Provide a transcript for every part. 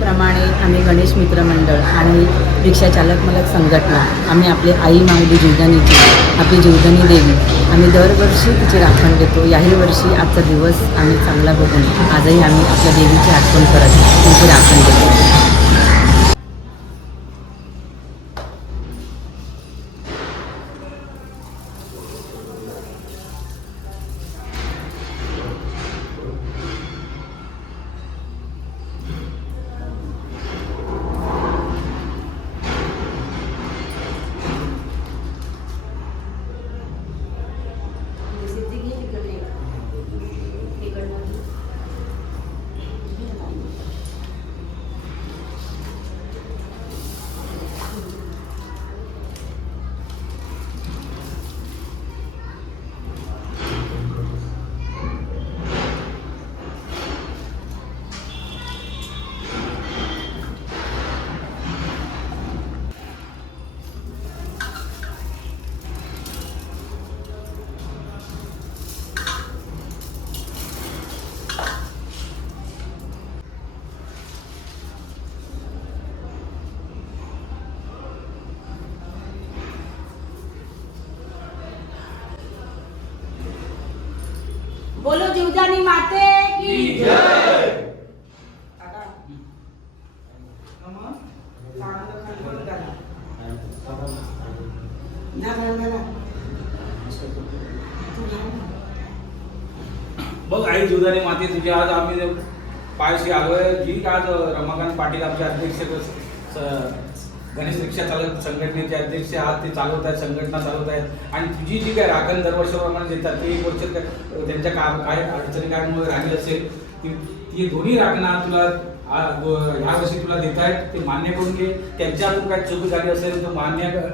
प्रमाणे आम्ही गणेश मित्र मंडळ आणि रिक्षाचालक मलक संघटना आम्ही आपली आई माऊली जीवदानीची आपली जीवदानी देवी आम्ही दरवर्षी तिची राखण देतो. याही वर्षी आजचा दिवस आम्ही चांगला बघून आजही आम्ही आपल्या देवीची आठवण करत तिची राखण देतो. बोलो जीवदानी माते की बघ आई जुदानी माती तुझी आज आम्ही पायशी आलोय. जी आज रमाकांत पाटील आमचे अध्यक्ष गणेश रिक्षा चालक संघटनेचे अध्यक्ष आज ते चालवत आहेत संघटना चालवत आहेत. आणि तुझी जी काय राखण दरवर्षाप्रमाणे देतात ते एक वर्ष त्यांच्या काम काय अडचणी कायमुळे राहिली असेल ती ती दोन्ही राखणा तुला ह्या वर्षी तुला देत आहेत ते मान्य करून घे. त्यांच्यातून काय चूक झाली असेल तर मान्य कर.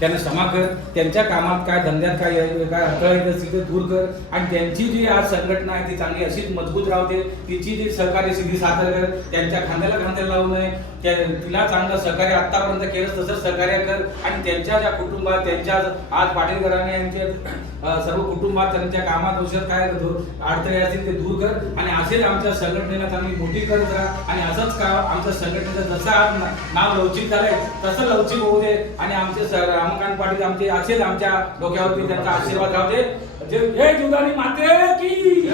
त्यांना क्षमा कर. त्यांच्या कामात काय धंद्यात काय काय अडथळा येत ते दूर कर. आणि त्यांची जी आज संघटना आहे ती चांगली अशीच मजबूत राहते. तिची जी सहकार्य सिद्धी सादर कर त्यांच्या खांद्याला खांद्याला लावू नये. त्या तिला चांगलं सहकार्य आतापर्यंत केलं तसंच सहकार्य कर. आणि त्यांच्या ज्या कुटुंबात त्यांच्या आज पाटील घराणे सर्व कुटुंबात त्यांच्या कामात औषध काय अडथळे असतील ते दूर कर. आणि असेच आमच्या संघटनेला चांगली मोठी करत राहा. आणि असंच का आमच्या संघटनेचं जसं आज नाव लवचिक झालंय तसं लवचिक होऊ दे. आणि आमचे सर रामकांत पाटील आमचे असेच आमच्या डोक्यावरती त्यांचा आशीर्वाद राहू दे. जे- हे जुदानी माते की!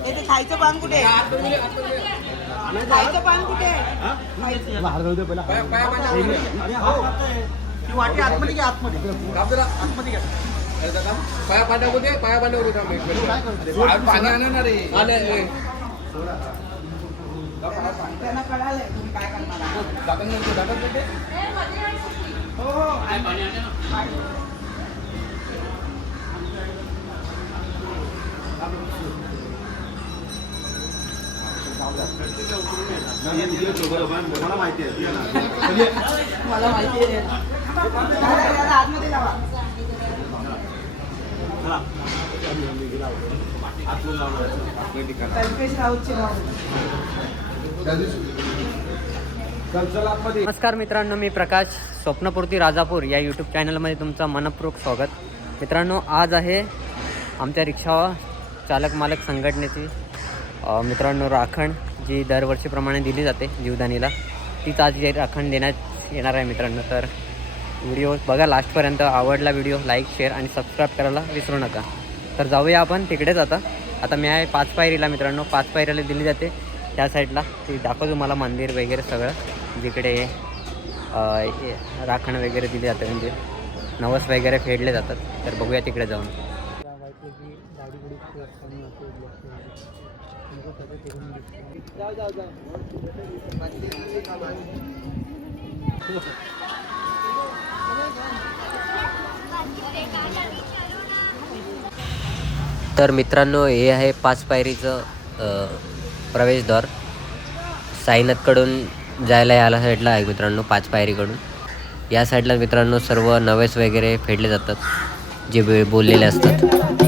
इथे खायचं पान कुठे? खायचं पान कुठे? वाटी आतमध्ये घ्या आतमध्ये. आतमध्ये घ्या पाया पांड्या होते पाया पांड्यावर होता. पाणी आणणार रे. त्यांना कळालंय तुम्ही काय करणार मला माहिती आहे मला माहिती आहे आतमध्ये. लावा नमस्कार मित्रांनो मी प्रकाश स्वप्नपूर्ती राजापूर या यूट्यूब चॅनलमध्ये तुमचं मनपूर्वक स्वागत. मित्रांनो आज आहे आमच्या रिक्षा चालक मालक संघटनेची मित्रांनो राखण जी दरवर्षीप्रमाणे दिली जाते जीवदानीला. तीच आज राखण देण्यात येणार आहे मित्रांनो. तर व्हिडिओ बघा लास्टपर्यंत आवडला व्हिडिओ लाईक शेअर आणि सबस्क्राईब करायला विसरू नका. तर जाऊया आपण तिकडेच आता. आता मी आहे पाच पायरीला मित्रांनो. पाच पायरीला दिली जाते. त्या साईडला ती दाखवतो तुम्हाला मंदिर वगैरे सगळं जिकडे राखण वगैरे दिली जाते म्हणजे नवस वगैरे फेडले जातात तर बघूया तिकडे जाऊन. तर मित्रांनो हे आहे पाच पायरीचं प्रवेशद्वार. साईनाथकडून जायला याला साईडला आहे मित्रांनो पाच पायरीकडून. या साईडला मित्रांनो सर्व नवेस वगैरे फेडले जातात जे बोललेले असतात.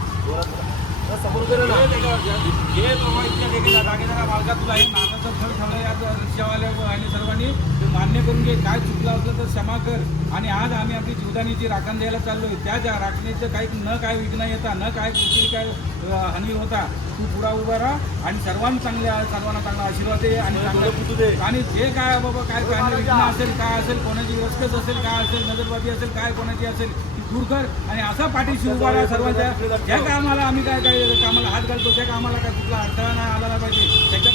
मालका तुला हे या रिक्षावाल्या आणि सर्वांनी मान्य करून घे काय चुकलं असलं तर क्षमा कर आणि आज आम्ही आपली जीवदानीची राखण द्यायला चाललोय त्या ज्या राखणीचं काही न काय विघ्न येता न काय कुठली काय हानी होता तू पुरा उभा राहा आणि सर्वांना चांगल्या सर्वांना चांगला आशीर्वाद दे आणि चांगलं आणि जे काय बाबा काय काय विघ्न असेल काय असेल कोणाची रस्कच असेल काय असेल नजरबाजी असेल काय कोणाची असेल दूर कर आणि असा पाठीशी उभा राहा सर्वांच्या ज्या कामाला आम्ही काय काय कामाला हात घालतो त्या कामाला काय कुठला अडथळा नाही आला नाही पाहिजे. त्याच्या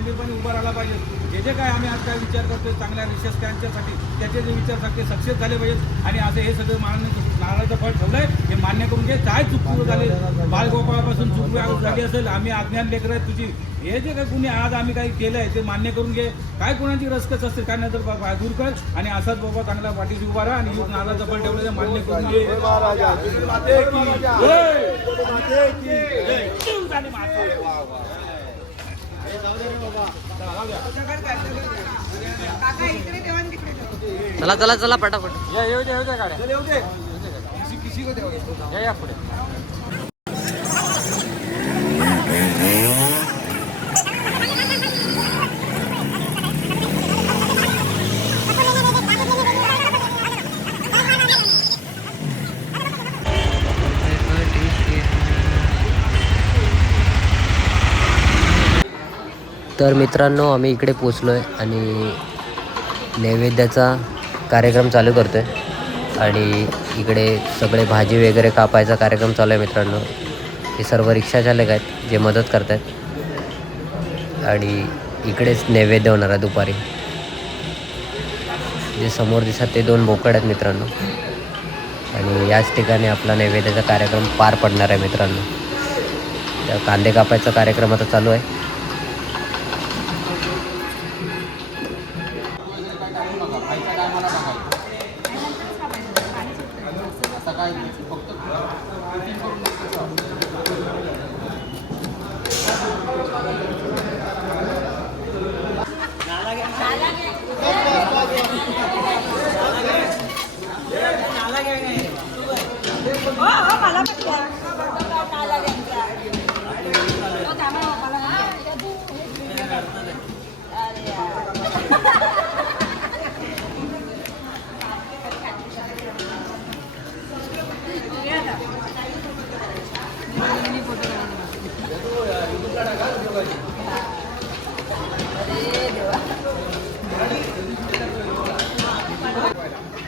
खंबीरपणे उभा राहिला पाहिजे जे जे काय आम्ही आज काय विचार करतोय चांगल्या रिक्षास त्यांच्यासाठी त्याचे जे विचार सगळे सक्सेस झाले पाहिजेत आणि असं हे सगळं मानणं नारळाचं फळ ठेवलंय हे मान्य करून घे काय चूक झाले बालगोपाळापासून चूक झाली असेल आम्ही अज्ञान लेकर आहेत तुझी हे जे काही कुणी आज आम्ही काही केलंय ते मान्य करून घे काय कोणाची रसकच असेल काय नाही तर बाबा दूर कर आणि असाच बाबा चांगल्या पाठीशी उभा राहा आणि नारळाचं फळ ठेवलं ते मान्य करून घे चला चला चला पटापट. या येऊ द्या येऊ द्या गाड्या. या या पुढे. तर मित्रांनो आम्ही इकडे पोचलो आहे आणि नैवेद्याचा कार्यक्रम चालू करतो आहे आणि इकडे सगळे भाजी वगैरे कापायचा कार्यक्रम चालू आहे मित्रांनो. हे सर्व रिक्षाचालक आहेत जे मदत करत आहेत आणि इकडेच नैवेद्य होणार आहे दुपारी. जे समोर दिसतात ते दोन बोकड आहेत मित्रांनो. आणि याच ठिकाणी आपला नैवेद्याचा कार्यक्रम पार पडणार आहे मित्रांनो. तर कांदे कापायचा कार्यक्रम आता चालू आहे.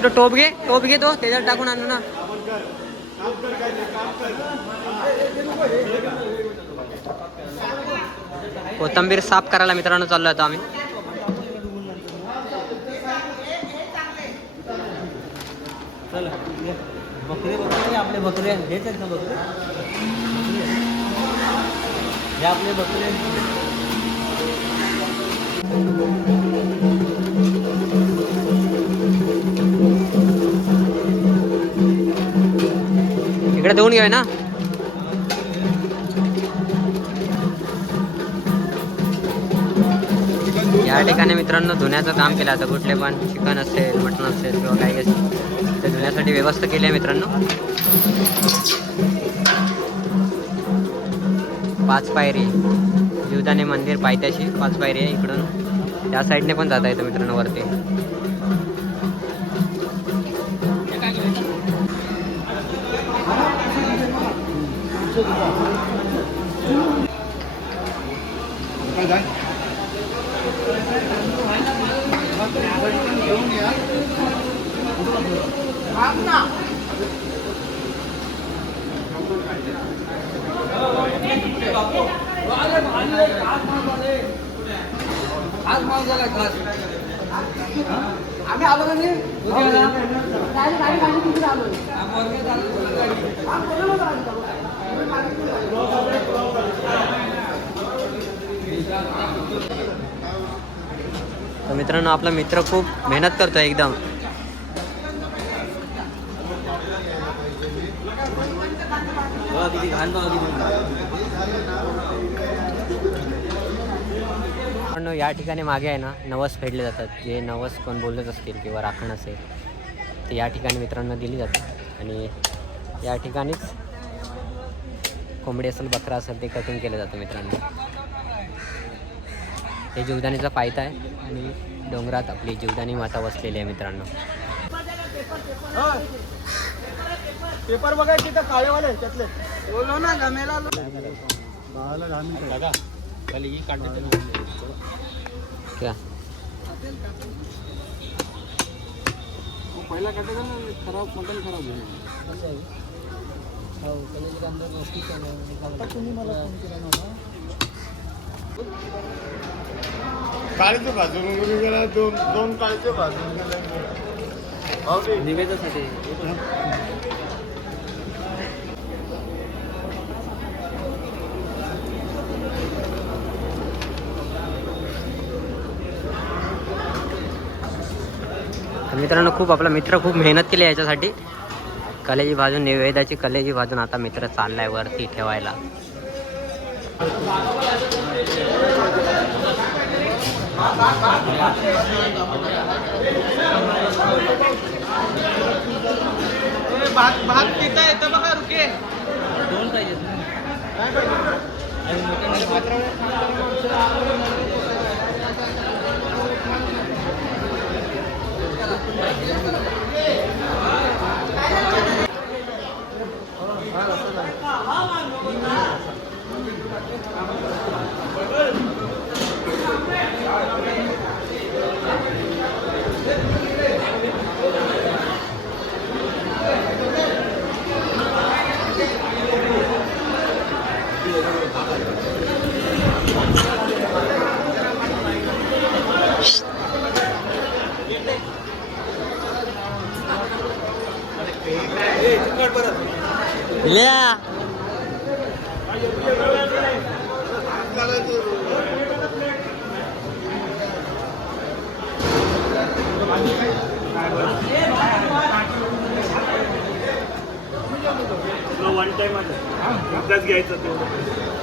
घेऊन टोप घे टोप घे तो त्याच्यात टाकून आणू ना. कोथंबीर साफ करायला मित्रांनो चाललो होतो आम्ही. बकरे बकरे आपले बकरे. हेच आहेत ना बकरे? हे आपले बकरे. इकडे देऊन घेऊया ना. या ठिकाणी मित्रांनो धुण्याचं काम केलं. आता कुठले पण चिकन असेल मटण असेल किंवा काही असेल ते धुण्यासाठी व्यवस्था केली आहे मित्रांनो. पाच पायरी. जीवदाने मंदिर पायथ्याशी पाच पायरी आहे इकडून. त्या साईडने पण जाता येतं मित्रांनो वरती. आम्ही आलो का नाही? तर मित्रांनो आपला मित्र खूप मेहनत करतोय एकदम. घाण पण या ठिकाणी मागे आहे ना नवस फेडले जातात. जे नवस कोण बोलत असतील किंवा राखण असेल ते या ठिकाणी मित्रांनो दिली जाते. आणि या ठिकाणीच कोंबडी असेल बकरा असेल ते कटिंग केलं जातं मित्रांनो. हे जीवदानीचा पायथा आहे. आणि डोंगरात आपली जीवदानी माता वसलेली आहे मित्रांनो. पेपर बघायचे तर काळेवाले त्यातले? बोलो ना गमेला दहा मिनिटं क्या? पहिला काटायचा ना खराब मटण खराब होईल तुम्ही मला फोन केला नव्हता काळीचे भाजून वगैरे गेला दोन दोन काळीचे भाजून गेले. निवेदनासाठी. मित्रांनो खूप आपला मित्र खूप मेहनत केली आहे याच्यासाठी. कलेची बाजून निवेदाची कलेची बाजून आता मित्र चाललाय वरती ठेवायला. भात भात येतं बघा रुके दोन पाहिजेत वन टाइम एकदाच घ्यायचं ते.